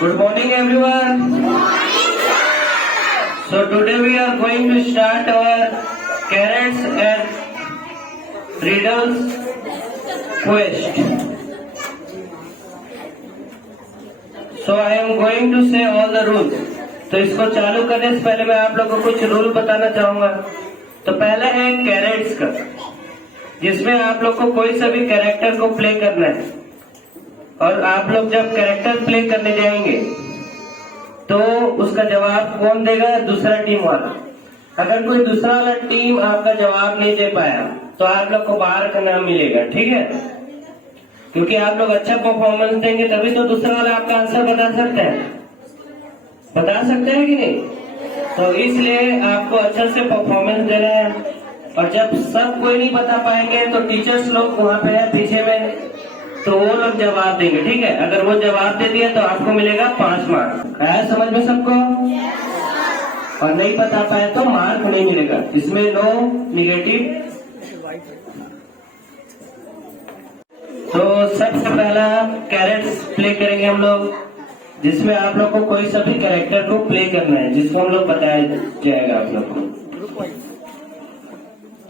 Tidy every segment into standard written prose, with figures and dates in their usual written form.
Good morning, everyone. Good morning, sir. So today we are going to start our carrots and riddles quest. So I am going to say all the rules. तो इसको चालू करने से पहले मैं आप लोगों को कुछ रूल बताना चाहूंगा। तो पहला है कैरेट्स का, जिसमें आप लोग को कोई सा भी कैरेक्टर को प्ले करना है, और आप लोग जब कैरेक्टर प्ले करने जाएंगे तो उसका जवाब कौन देगा? दूसरा टीम वाला। अगर कोई दूसरा वाला टीम आपका जवाब नहीं दे पाया तो आप लोग को बाहर का नाम मिलेगा, ठीक है? क्योंकि आप लोग अच्छा परफॉर्मेंस देंगे तभी तो दूसरा वाला आपका आंसर बता सकते हैं कि नहीं? तो इसलिए आपको अच्छा से परफॉर्मेंस देना है। और जब सब कोई नहीं बता पाएंगे तो टीचर्स लोग वहाँ पे है पीछे में, तो वो लोग जवाब देंगे, ठीक है? अगर वो जवाब दे दिया तो आपको मिलेगा 5 मार्क। आया समझ में सबको? और नहीं बता पाए तो मार्क नहीं मिलेगा, इसमें नो निगेटिव। तो सबसे पहला कैरेट्स प्ले करेंगे हम लोग, जिसमें आप लोग को कोई सा भी कैरेक्टर को प्ले करना है, जिसको हम लोग बताया जाएगा आप लोग को।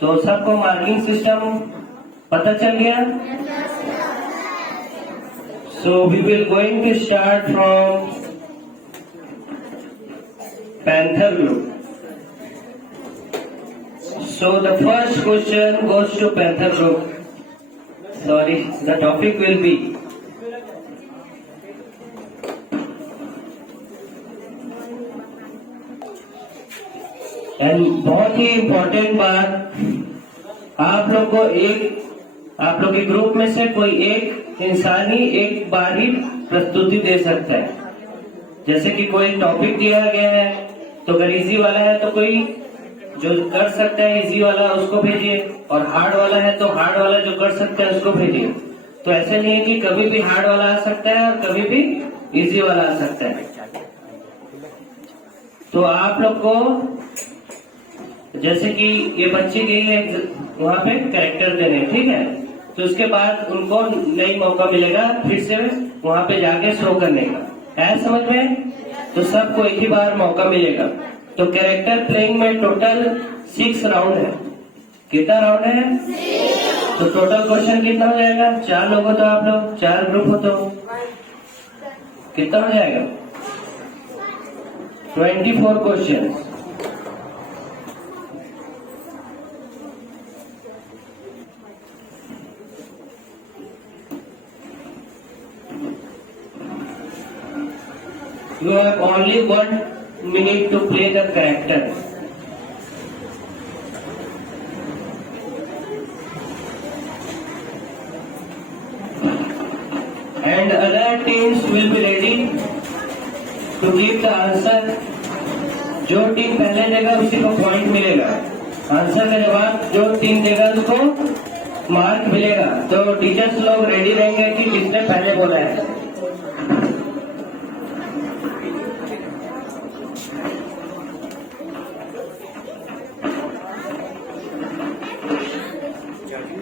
तो सबको मार्किंग सिस्टम पता चल गया? So we will going to start from Panther group. So the first question goes to Panther group. Sorry, the topic will be and बहुत ही इम्पोर्टेंट बात, आप लोग को आप लोग के ग्रुप में से कोई एक इंसान ही एक बार ही प्रस्तुति दे सकता है। जैसे कि कोई टॉपिक दिया गया है तो अगर इजी वाला है तो कोई जो कर सकता है इजी वाला उसको भेजिए, और हार्ड वाला है तो हार्ड वाला जो कर सकता है उसको भेजिए। तो ऐसे नहीं है कि कभी भी हार्ड वाला आ सकता है और कभी भी इजी वाला आ सकता है। तो आप लोग को जैसे कि ये बच्चे गई है वहाँ पे कैरेक्टर देने, ठीक है? तो उसके बाद उनको नई मौका मिलेगा फिर से वहाँ पे जाके शो करने का। है समझ में? तो सबको एक ही बार मौका मिलेगा। तो कैरेक्टर प्लेइंग में टोटल 6 राउंड है। कितना राउंड है? तो टोटल क्वेश्चन कितना हो जाएगा? 4 लोग हो तो आप लोग 4 ग्रुप हो तो कितना हो जाएगा? 24 question. You have only 1 minute to play the character. And other teams will be ready to give the answer. जो टीम पहले देगा उसी को पॉइंट मिलेगा। आंसर का जवाब जो टीम देगा उसको मार्क मिलेगा। तो टीचर्स लोग रेडी रहेंगे कि किसने पहले बोला है।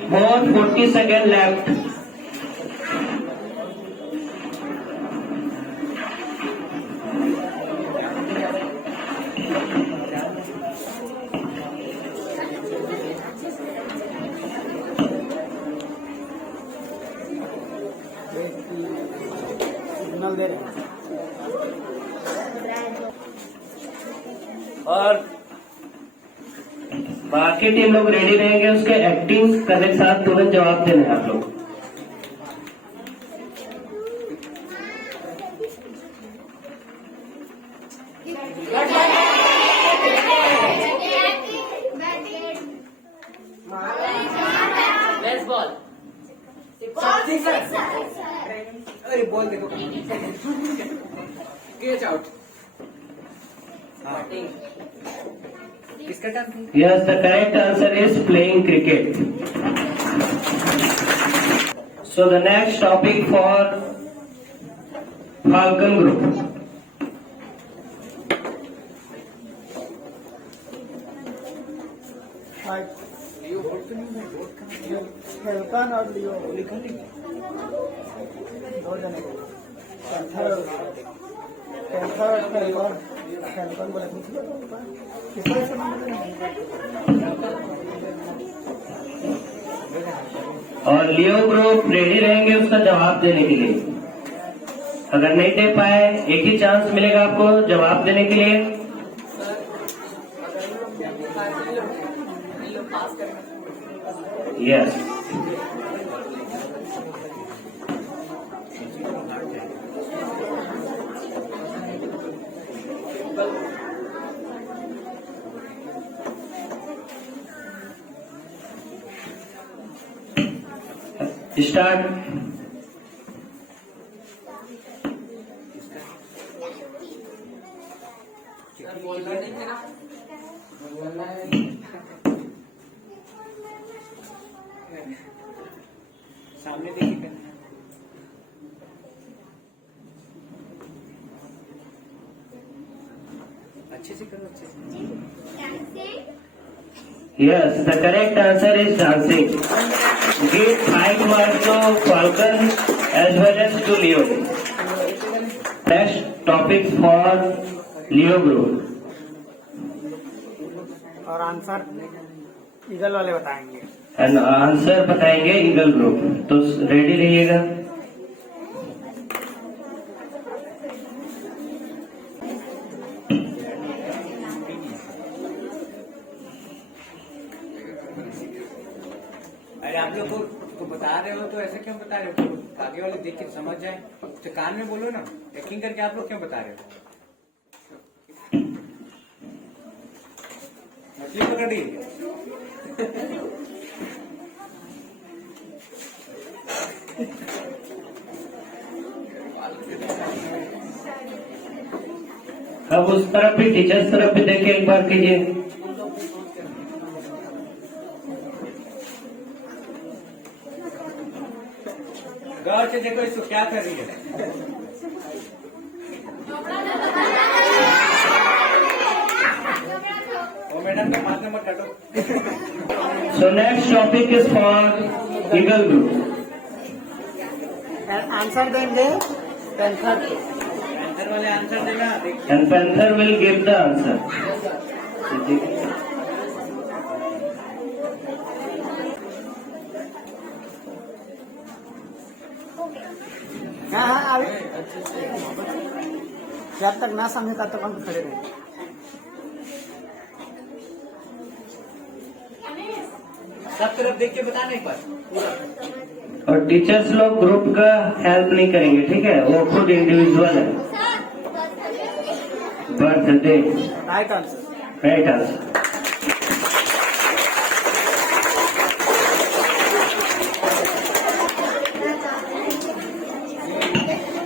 About 40 seconds left. सिग्नल दे रहे हैं। और बाकी टीम लोग रेडी रहेंगे, उसके एक्टिंग करने के साथ तुरंत जवाब देने आप लोग। बॉल अरे बॉल देखो कैच आउट। किसका turn? Yes, the correct answer is playing cricket. So the next topic for Falcon group. Falcon और लियो लिखा नहीं 2 जने को Panther, Falcon बोला किसका इस्तेमाल और लियो ग्रुप रेडी रहेंगे उसका जवाब देने के लिए। अगर नहीं दे पाए एक ही चांस मिलेगा आपको जवाब देने के लिए। Yes start. सामने देखिए अच्छे से करो अच्छे से। Yes, the correct answer is dancing. Give 5 marks to Falcon as well as to Leo. Next topic for Leo group. और आंसर ईगल वाले बताएंगे। And आंसर बताएंगे ईगल ग्रुप। तो रेडी रहिएगा। अरे आप लोग को बता रहे हो तो ऐसे क्यों बता रहे हो? आगे वाले देख के समझ जाए तो कान में बोलो ना। एक्टिंग करके आप लोग क्यों बता रहे हो? मछली पकड़ दी। अब उस तरफ भी टीचर्स तरफ भी देखिए एक बार कीजिए। गौर से देखो इसको क्या कर रही है। वो मैडम का हाथ में मत काटो। So next topic is for Eagle group. Answer देंगे पैंथर। आंसर वाले आंसर देगा। And Panther will give the answer. हाँ हाँ अभी जब तक ना समझे तब तक हम खड़े रहेंगे। सब तरफ देख के बताना एक बार। और टीचर्स लोग ग्रुप का हेल्प नहीं करेंगे, ठीक है? वो खुद इंडिविजुअल है। Birthday right answer. Right answer.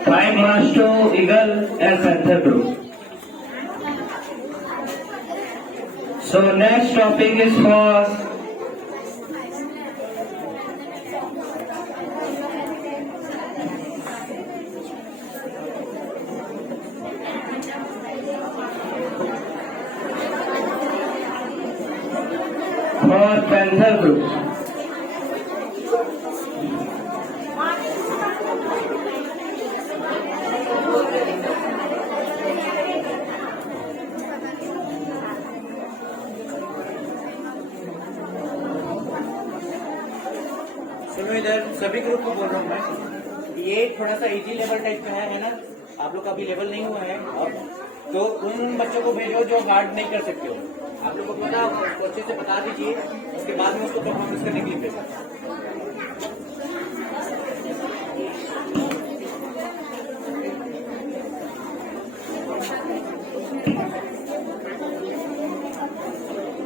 Five marks to Eagle and Panther group. So next topic is for Panther group. सुनो इधर सभी ग्रुप को बोल रहा हूँ मैं, ये थोड़ा सा इजी लेवल टाइप का है ना? आप लोग का अभी लेवल नहीं हुआ है अब, तो उन बच्चों को भेजो जो हार्ड नहीं कर सकते हो। आप लोग को पता अच्छे से बता दीजिए, उसके बाद में उसको परफॉर्मेंस करने के लिए भेजना।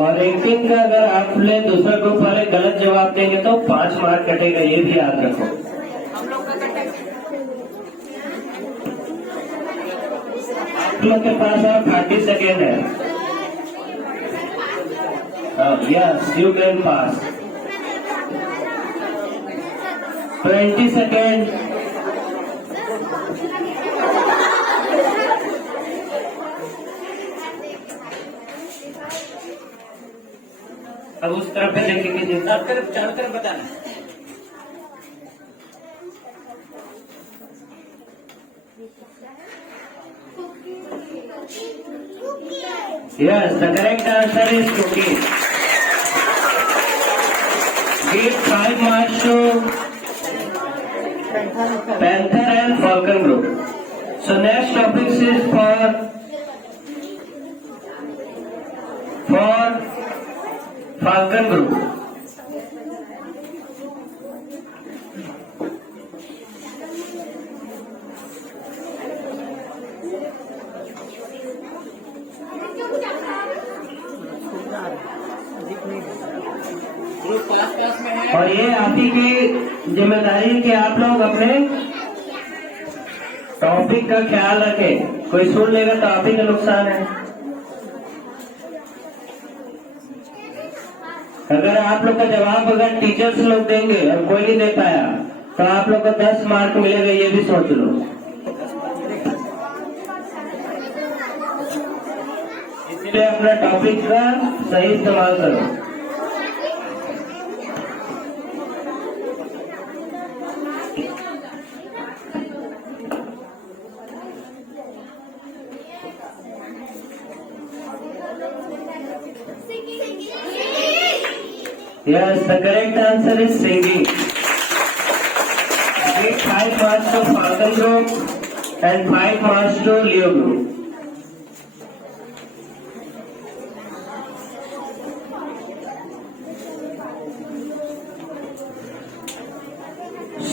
और रैंकिंग का अगर आपने दूसरा ग्रुप वाले गलत जवाब देंगे तो 5 मार्क कटेगा, ये भी याद रखो। आप लोग के पास और 30 सेकेंड है। Yes you can pass. 20 second. अब उस तरफ पे देखे कीजिए। सब तरफ चारों तरफ बताना। Yes, the correct answer is cookie. Give 5 marks to Panther and Falcon group. So next topic is for Falcon group. Group class में है। और ये आप ही की जिम्मेदारी है कि आप लोग अपने टॉपिक का ख्याल रखें। कोई सुन लेगा तो आप ही का नुकसान है। अगर आप लोग का जवाब अगर टीचर्स लोग देंगे और कोई नहीं दे पाया तो आप लोग को 10 मार्क मिलेगा, ये भी सोच लो। इसलिए अपना टॉपिक का सही इस्तेमाल करो। Yes, the correct answer is singing. Give 5 marks to Falcon group and 5 marks to Leo group.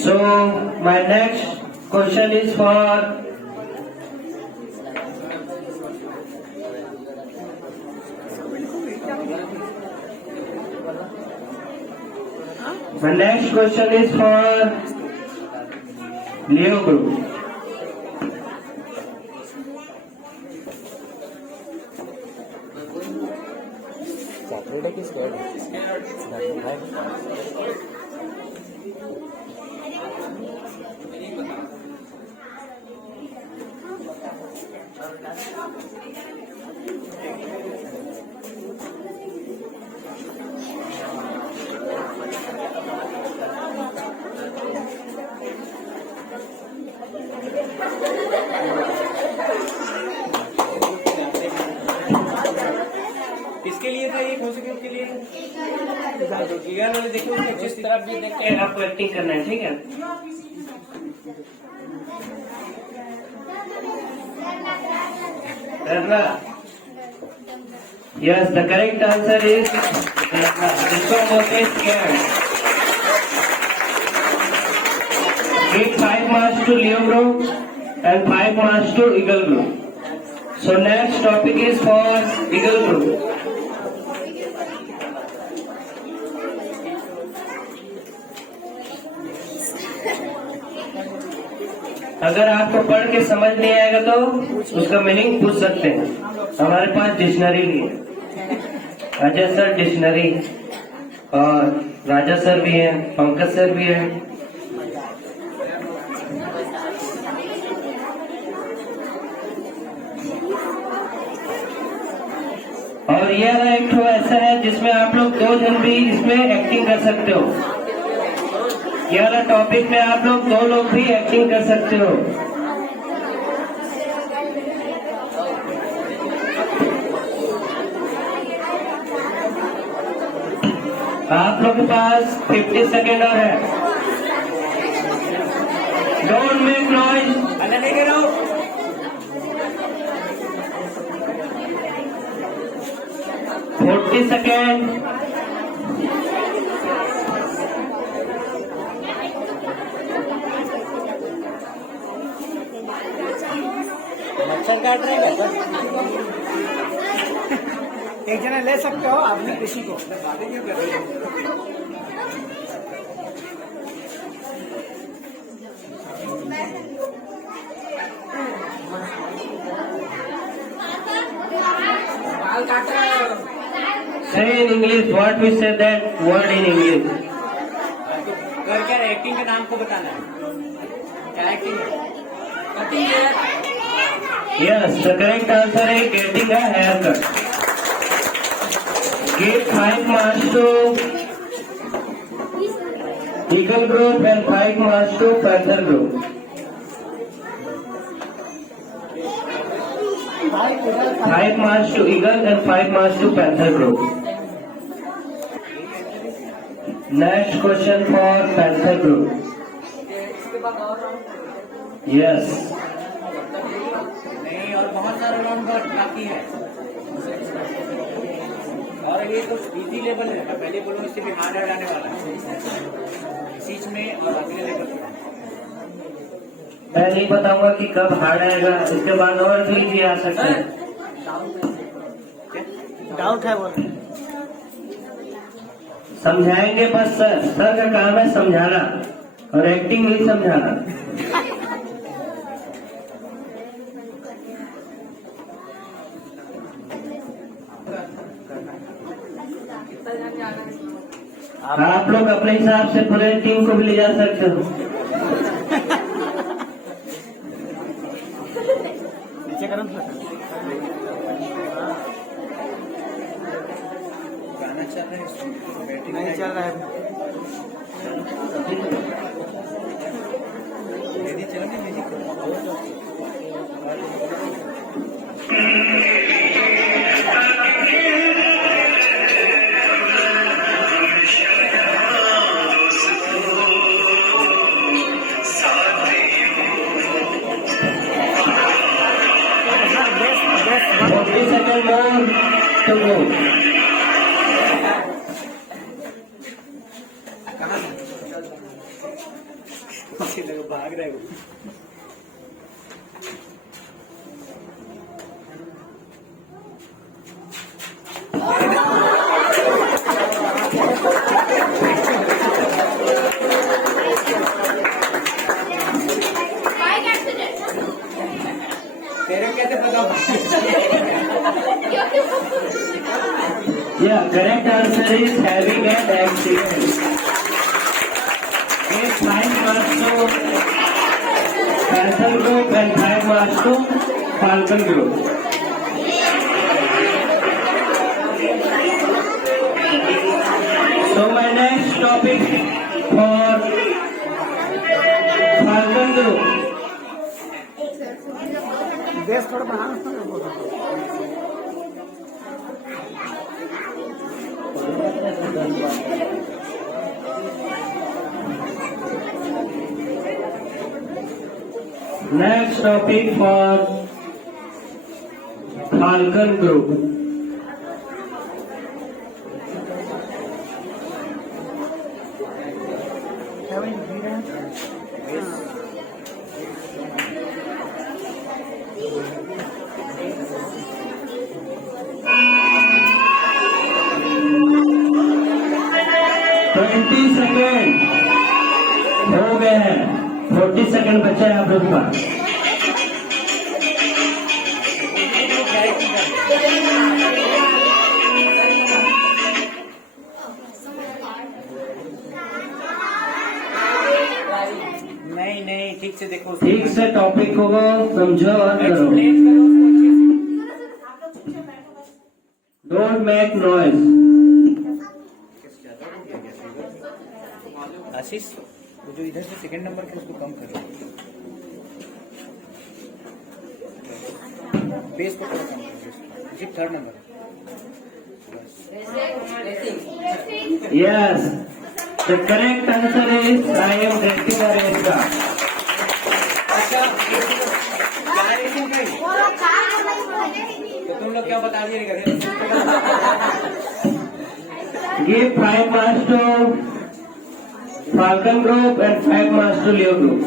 So my next question is for My next question is for Leo group. Saturday की किसके लिए था ये? कौन से ग्रुप के लिए? Giga वाले देखो, जिस तरफ भी देखते हैं आपको एक्टिंग करना है, ठीक है? करना। Yes, the correct answer is जिसको बोलते हैं scared. Give 5 marks to Leo group and 5 marks to Eagle group. So next topic is for Eagle group. अगर आपको पढ़ के समझ नहीं आएगा तो उसका मीनिंग पूछ सकते हैं। हमारे पास डिक्शनरी भी है, अजय सर डिक्शनरी और राजा सर भी है, पंकज सर भी है। और यह एक तो ऐसा है जिसमें आप लोग 2 जन भी इसमें एक्टिंग कर सकते हो। यह वाला टॉपिक में आप लोग 2 लोग भी एक्टिंग कर सकते हो। आप लोग के पास 50 सेकेंड और है। Don't make noise. अंदर नहीं गिरो। 40 सेकेंड। मच्छर काट रहे हैं। एक जना ले सकते हो आपने किसी को। बाल काट रहे हो। Say in English what we say that word in English. कर क्या एक्टिंग के नाम को बताना है? क्या एक्टिंग है? कटिंग है। Yes, the correct answer is getting a haircut. Give 5 marks to Eagle group and 5 marks to Panther group. 5 marks to Eagle and 5 marks to Panther group. Next question for Panther group. Yes. नहीं, और बहुत सारा round बाकी है। और ये तो easy level है, मैं पहले बोलूँ इससे भी हार्ड आने वाला है सीच में और अगले लेवल पे। मैं नहीं बताऊंगा कि कब हार्ड आएगा, इसके बाद और भी इजी आ सकता है। डाउट है बोल। समझाएंगे बस सर का काम है समझाना और एक्टिंग नहीं समझाना। आप लोग अपने हिसाब से पूरे टीम को भी ले जा सकते हो। नीचे करो गाना चल रहा है, नहीं चल रहा है। मेहंदी चल रही है, mehndi second more to go. भाग रहे हो। तेरे कैसे पता? Yeah, correct answer is having an accident. Give 5 marks to Panther group and 5 marks to Falcon group. So my next topic for Falcon group. Base थोड़ा बढ़ा। Next topic for Falcon group. Second हो गए हैं, 40 second बचे हैं आप लोग का। नहीं नहीं, ठीक से देखो, ठीक से टॉपिक को समझो और करो। Don't make noise. आशीष, वो जो इधर से सेकंड नंबर के उसको कम करो, बेस को थोड़ा कम करो, जी third number. Yes, the correct answer is I am dressing a race का। अच्छा, क्या रेसिंग गई? तो तुम लोग क्या बता दिए? Give 5 marks to Falcon group and 5 marks to Leo group.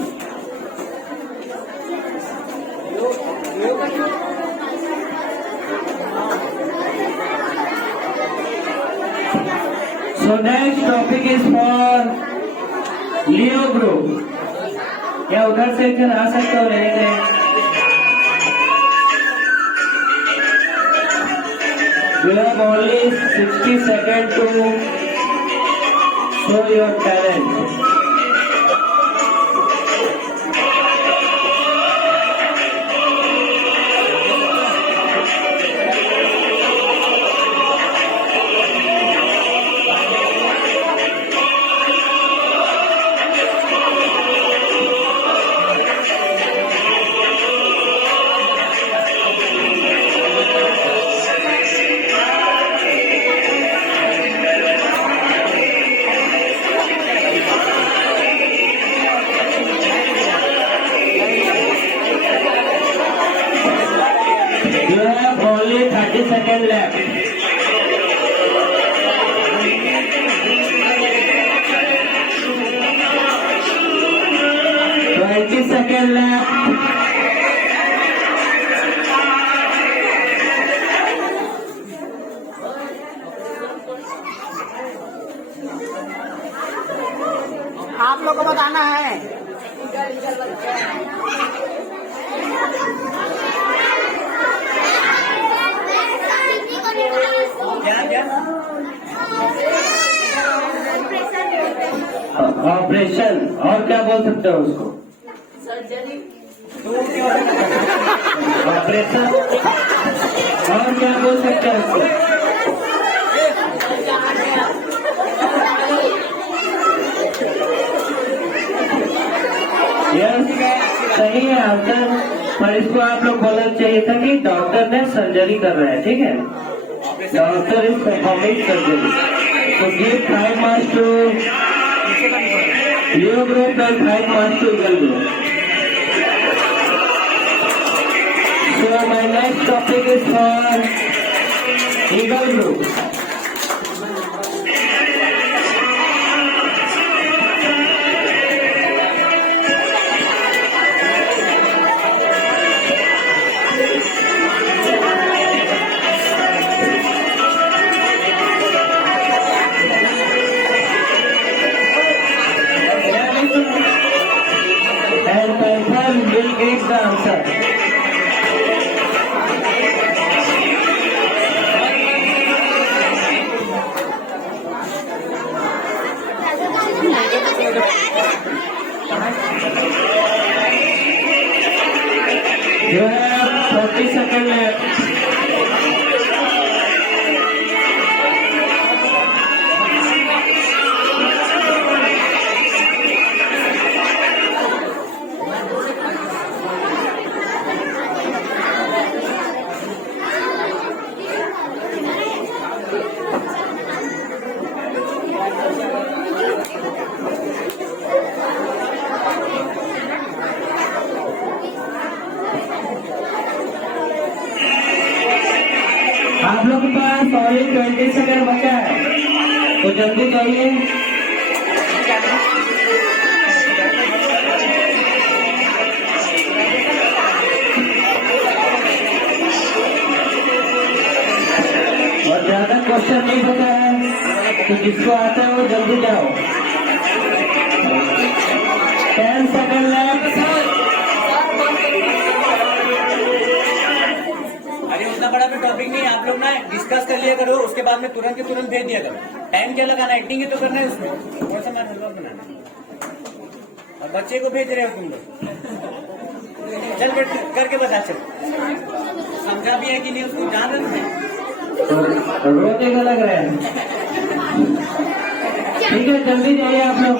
So next topic is for Leo group. क्या उधर से इधर आ सकते हो लेने के? You have only 60 seconds to show your talent. Second left. 20 seconds left. आप लोग को बताना है. क्या क्या ऑपरेशन, और क्या बोल सकते हो उसको? तो क्या ऑपरेशन, और क्या बोल सकते हैं उसको? यस, सही है आंसर. पर इसको आप लोग बोलना चाहिए था कि डॉक्टर ने सर्जरी कर रहा है. ठीक है, डॉक्टर इज परफॉर्मिंग सर्जरी. तो give 5 marks to Leo group and 5 marks to Eagle group. So my next topic is for Eagle group. And confirm will give the answer. You have 40 seconds left. आप लोग के पास और 20 second बचा है, तो जल्दी करिए. और ज्यादा क्वेश्चन नहीं बचा है, तो जिसको आता है वो जल्दी जाओ. 10 सेकंड लेफ्ट. अरे उतना बड़ा भी टॉपिक नहीं, आप लोग ना डिस्कस कर लिया करो, उसके बाद में तुरंत के तुरंत भेज दिया करो. टाइम क्या लगाना, एक्टिंग ही तो करना है उसमें. थोड़ा सा मार हलवा बनाना है. और बच्चे को भेज रहे हो तुम लोग. चल बैठ करके बता. चल समझा भी है कि नहीं उसको, जान रहे हैं. रोने का लग रहा है. ठीक है, जल्दी जाइए आप लोग.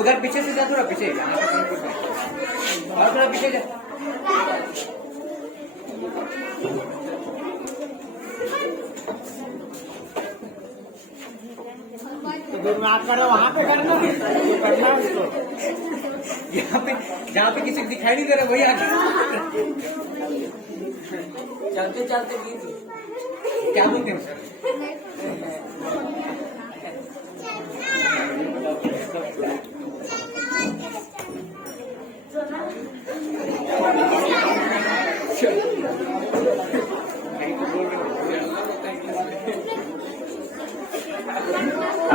उधर पीछे से जा, थोड़ा पीछे और थोड़ा पीछे जा. तो दूर में आप करो, वहाँ पे करना है, जो करना है उसको. यहाँ पे जहाँ पे किसी को दिखाई नहीं दे रहा वही आगे. चलते चलते क्या बोलते हैं sir?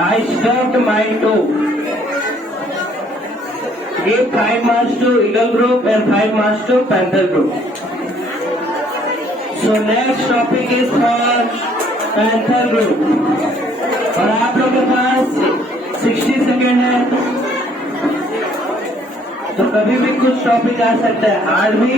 I stopped my toe. Give 5 marks to Eagle group and 5 marks to Panther group. So next topic is for Panther group. और आप लोग के पास 60 सेकेंड है, तो कभी भी कुछ टॉपिक आ सकता है, हार्ड भी.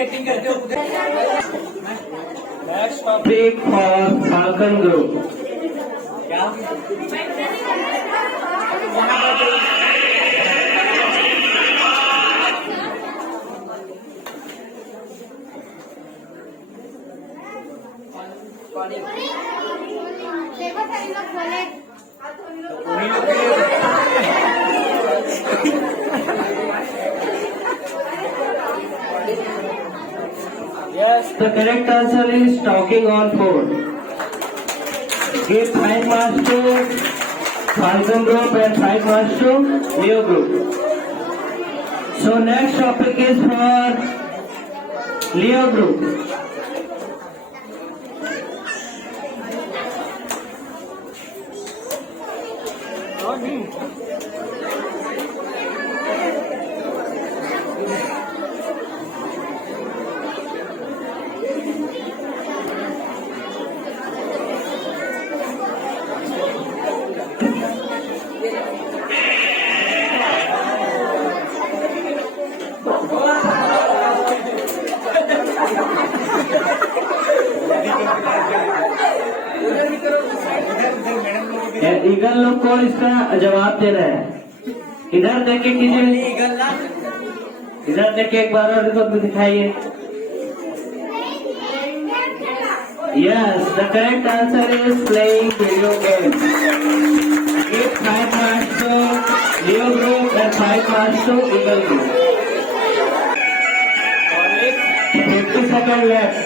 एक्टिंग करते हो उधर। Next topic Pick for Falcon Group. क्या उन्हीं लोग के लिए yes The correct answer is talking on phone. Give 5 marks to Falcon Group and 5 marks to Leo Group. So next topic is for Leo Group. और नहीं eagle लोग को इसका जवाब देना है। इधर देखे कीजिए, ईगल ना इधर देखे एक बार और इसको भी दिखाइए। Yes, the correct answer is playing video games. Give 5 marks to Leo Group and 5 marks to Eagle Group. और एक 50 seconds left.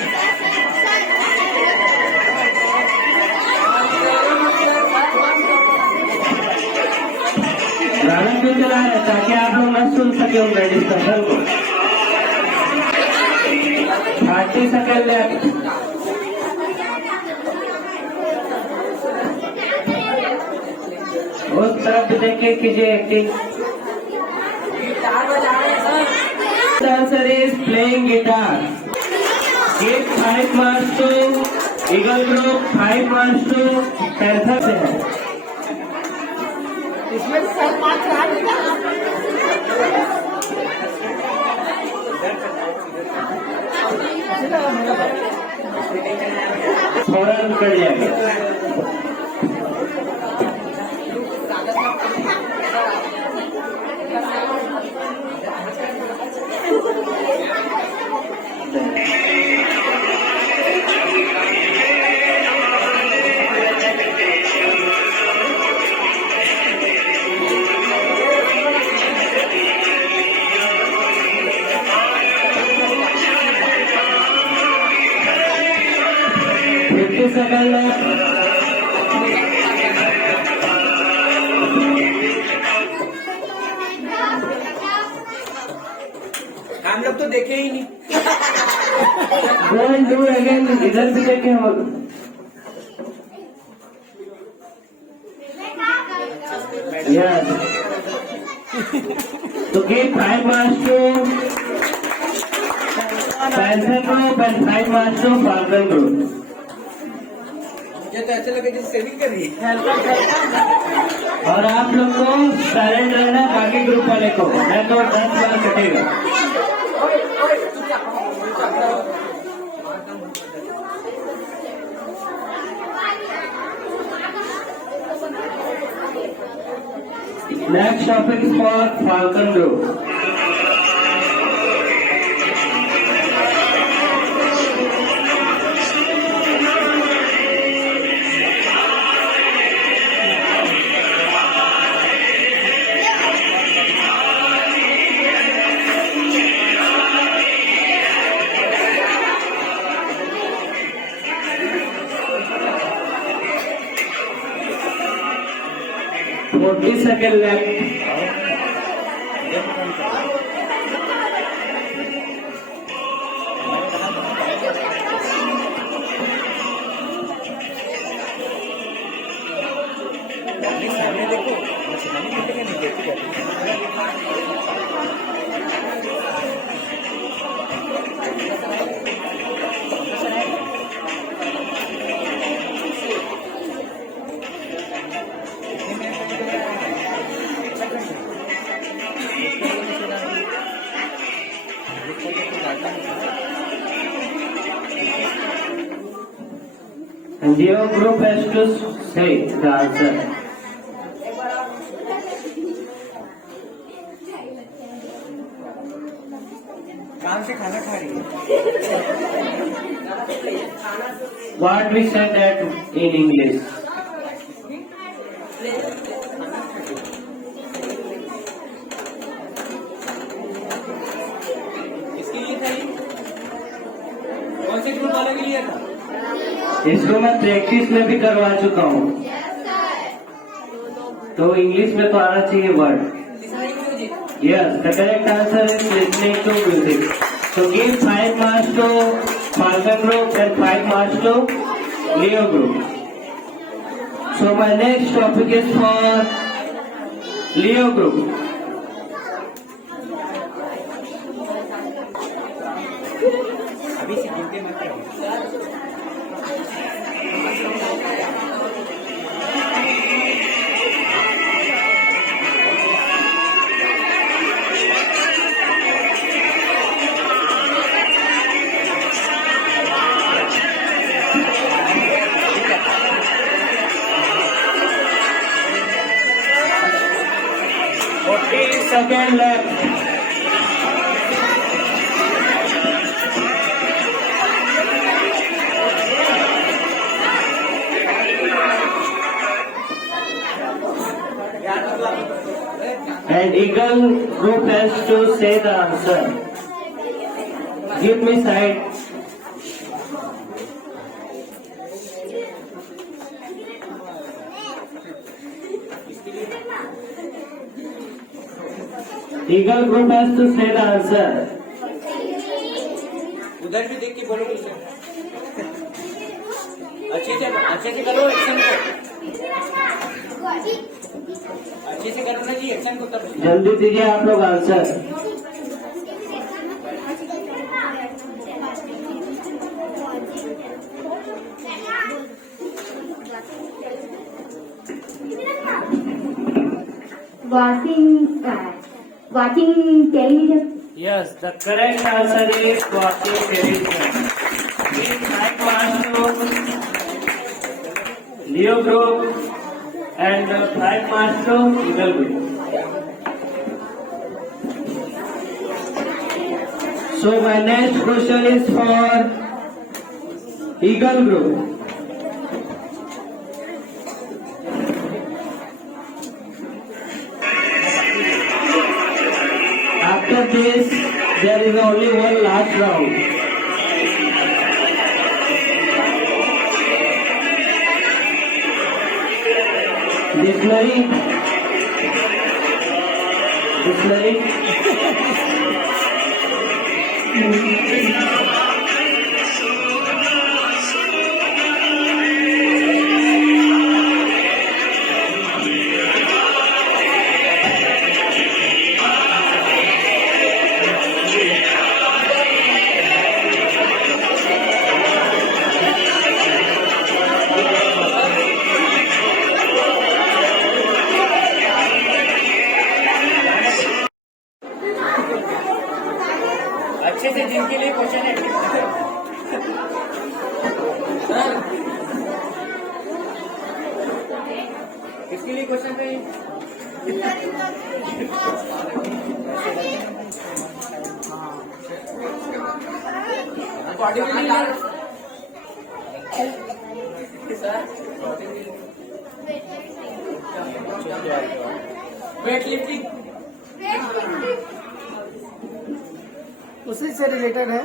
गाना क्यों चला रहे हैं? ताकि आप लोग न सुन सके उनका डिस्कशन को। 30 सेकंड लेफ्ट। उस तरफ भी देखिए, कीजिए acting. The answer is playing guitar. Give 5 marks to Eagle Group, 5 marks to Panther से है। इसमें सब पाँच रहा फौरन कर जाएगा। Second left. हम लोग तो देखे ही नहीं। Don't do again, इधर भी देखे हम। Yes. तो give 5 marks to Panther Group and 5 marks to Falcon Group. मुझे तो ऐसे लगे जैसे सेविंग कर रही है। और आप लोग को साइलेंट रहना है, बाकी ग्रुप वाले को, मैं तो 10 बार कटेगा। Next topic for falcon group. Second left. सामने देखो, नहीं देखती जाती है। Leo group has to say the answer. कान से खाना खा रही है। What we said that in English? इसके लिए था ये? कौन से ग्रुप वाले के लिए था? इसको मैं प्रैक्टिस में भी करवा चुका हूँ, तो इंग्लिश में तो आना चाहिए word. Yes, the correct answer is listening to music. So give 5 marks to Falcon group and 5 marks to Leo group. So my next topic is for Leo group. अभी से गिनते मत रहो। Second left. And Eagle group has to say the answer. Give me side. Eagle group has to say the answer. उधर भी देख के बोलो कुछ। अच्छे से करो एक्शन को। अच्छे से करो ना जी एक्शन को तब। जल्दी दीजिए आप लोग answer. Watching television. Yes, the correct answer is watching television. Give 5 marks to Leo group and 5 marks to Eagle group. So my next question is for Eagle group. After this, there is only one last round. Dictionary. अच्छे से जिनके लिए question है। किसके लिए question है? Weight lifting उसी से रिलेटेड है।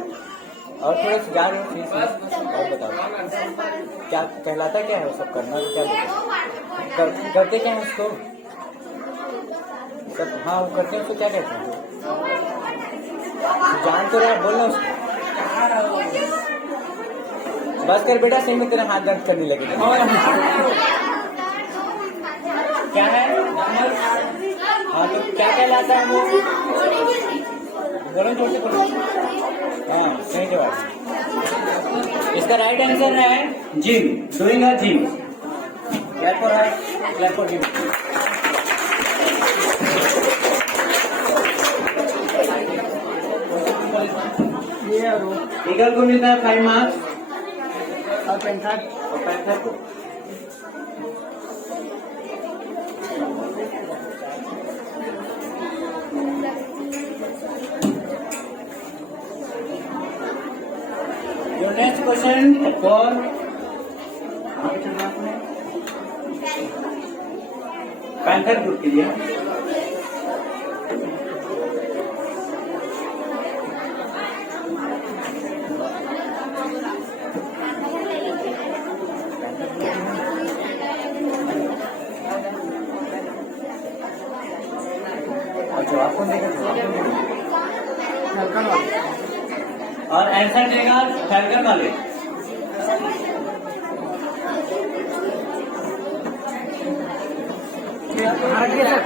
और थोड़ा सा जान और बताओ क्या कहलाता क्या है वो सब करना तो क्या करते क्या है उसको सब। हाँ वो करते हैं उसको क्या कहते हैं जान तो रहा बोलना उसको। बस कर बेटा सही में तेरा हाथ दर्द करने लगेगा। क्या है हाँ तो क्या कहलाता है वो बोलो जोर से बोलो। हाँ सही जवाब। इसका राइट आंसर है gym. Doing a gym. Clap for right clap for gym. ये और वो। Eagle को मिलता है 5 marks पैंथर और पैंथर को Your next question for panther group के लिए जवाब कौन देगा? फैल्कन वाले और आंसर देगा फैल्कन वाले। भारत के सर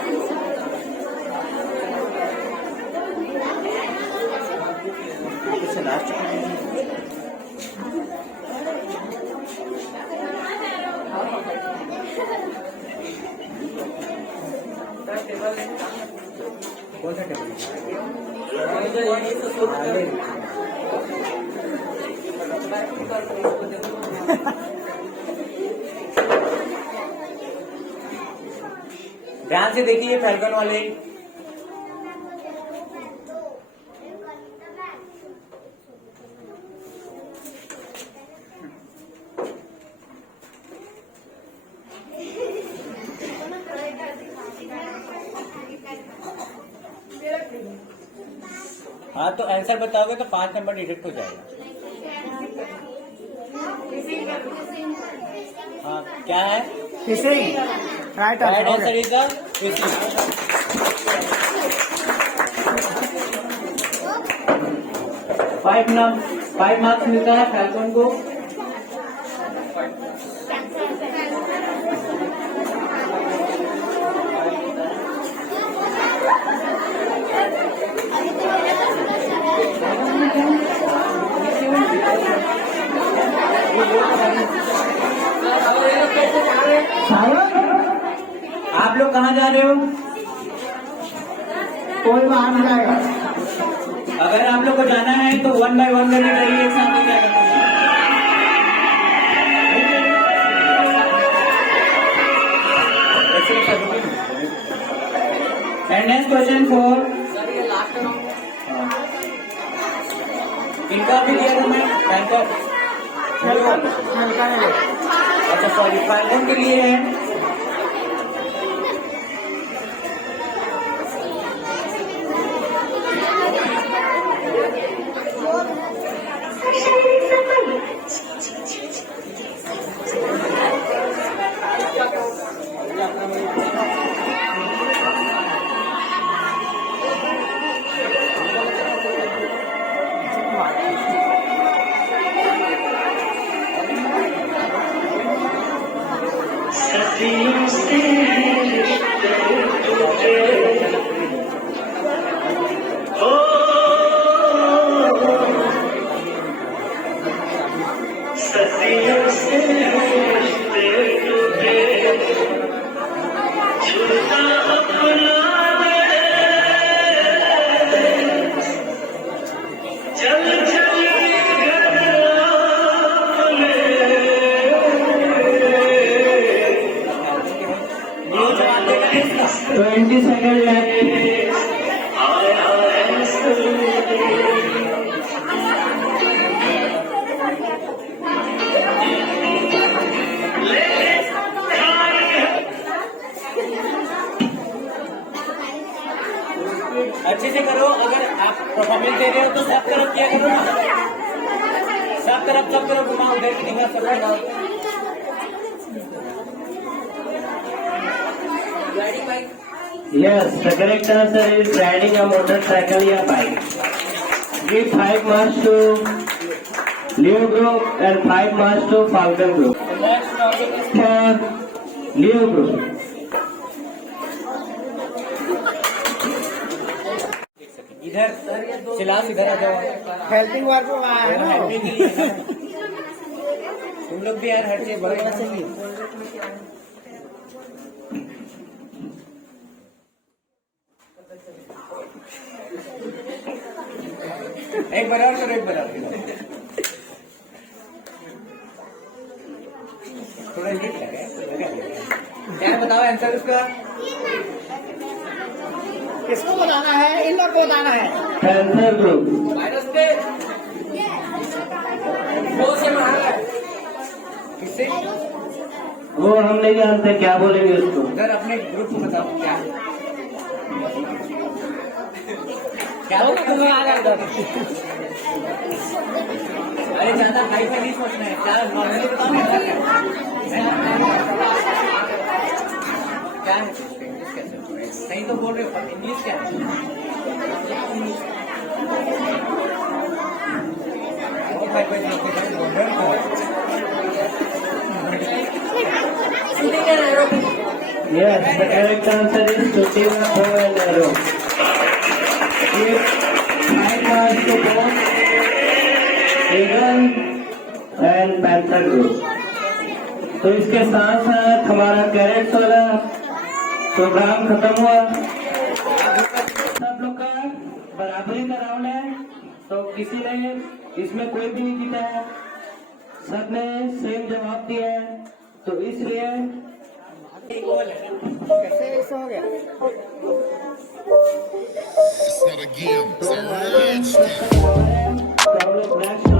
कौन सा टेबल? ध्यान से देखिए फैल्कन वाले। हाँ तो आंसर बताओगे तो 5 नंबर डिडक्ट हो जाएगा। हाँ क्या है? Fishing right right answer answer is the fishing. 5 marks मिलता है फैल्कन को। आप लोग कहाँ जा रहे हो? कोई बाहर नहीं जाएगा। अगर आप लोग को जाना है तो 1 by 1 करके जाइए, एक साथ नहीं जाएगा। एंड नेक्स्ट क्वेश्चन फॉर इनका भी दिया था मैं पैंथर। फैल्कन है अच्छा सॉरी फैल्कन के लिए है। अच्छे से करो। अगर आप परफॉर्मेंस दे रहे हो तो सब तरफ किया करो ना, सब तरफ घुमाओ, उधर की दिखा सब। Yes, the correct answer is riding a motorcycle or bike. Give 5 marks to Leo group and 5 marks to Falcon group. For Leo group. इधर सिलास इधर आ जाओ। हेल्पिंग वर्क में आया है ना। हेल्पिंग के लिए तुम लोग भी यार हर चीज बड़ा चाहिए। एक बराबर करो, एक बराबर। थोड़ा हीट लगे क्या है, बताओ आंसर उसका। किसको बताना है? इन लोग को बताना है। Panther group. वायरस के दो से मारा है किससे? वो हम नहीं जानते, क्या बोलेंगे उसको। सर अपने ग्रुप को बताओ क्या क्या तुम्हें आ रहा है। अरे ज्यादा हाई फाई नहीं सोचना है, क्या नॉर्मली बताओ ना क्या क्या है इंग्लिश कैसे हो रहा है? सही तो बोल रहे हो पर इंग्लिश क्या है? Yes, the correct answer is shooting a bow and arrow. Give 5 marks to both Eagle and Panther group. तो इसके साथ साथ हमारा कैरेट्स वाला प्रोग्राम खत्म हुआ। सब लोग का बराबरी का राउंड है, तो किसी ने इसमें कोई भी नहीं जीता है, सबने सेम जवाब दिया है, तो इसलिए कैसे ऐसा हो गया? It's not a game, it's a rich तो हम लोग नेक्स्ट